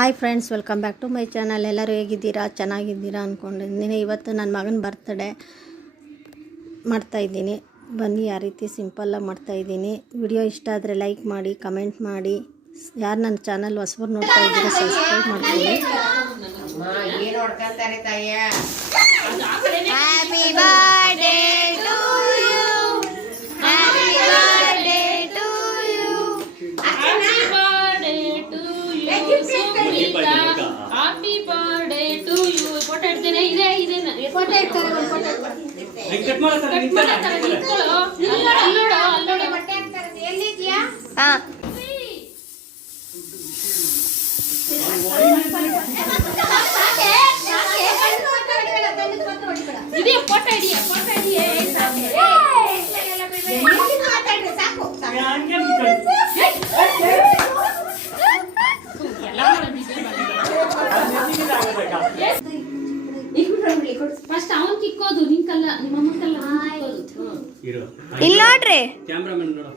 Hi friends welcome back to my channel ಎಲ್ಲರೂ ಹೇಗಿದ್ದೀರಾ ಚೆನ್ನಾಗಿದ್ದೀರಾ ಅಂದ್ಕೊಂಡಿದ್ದೀನಿ ಇವತ್ತು ನನ್ನ ಮಗನ ಬರ್ತ್ಡೇ ಮಾಡ್ತಾಯಿದ್ದೀನಿ ಬನ್ನಿ ಯಾವ ರೀತಿ ಸಿಂಪಲ್ಲಾಗಿ ಮಾಡ್ತಾಯಿದ್ದೀನಿ ವಿಡಿಯೋ ಇಷ್ಟ ಆದರೆ ಲೈಕ್ ಮಾಡಿ ಕಮೆಂಟ್ ಮಾಡಿ ಯಾರು ನನ್ನ ಚಾನಲ್ ಹೊಸಬ್ರ್ ನೋಡ್ತಾ ಇದ್ದೀರಾ ಸಬ್ಸ್ಕ್ರೈಬ್ ಮಾಡ್ತೀನಿ ಎಲ್ಲಿ ಹಾ ಅಲ್ಲ ನಿಮ್ಮಮ್ಮ ಕಲ್ಲಾ ಇರ ಇಲ್ನೋಡಿ ಕ್ಯಾಮೆರಾಮನ್ ನೋಡು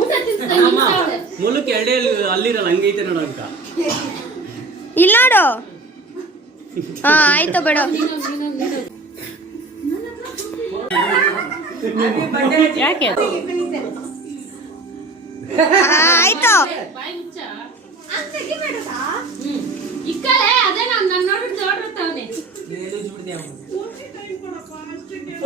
ಊಟ ತಿನ್ಸ್ಕೊಂಡು ತಾವೆ ಬೇಡ ಯಾಕೆ ಹ್ಮ್ ಇಕ್ಕ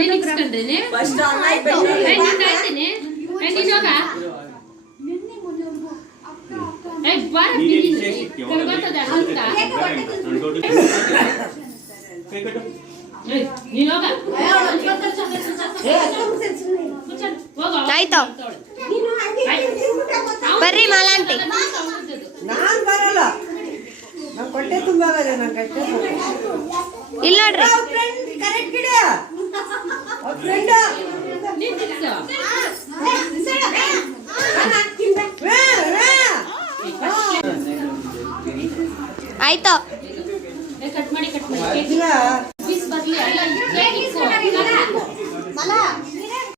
తాయి పర్రి మాలాంటి ఇల్ నోడ్రి ada. ಆಯ್ತು ಕಟ್ ಮಾಡಿ ಕಟ್ ಮಾಡಿ ಬರ್ಲಿ ಅಲ್ಲ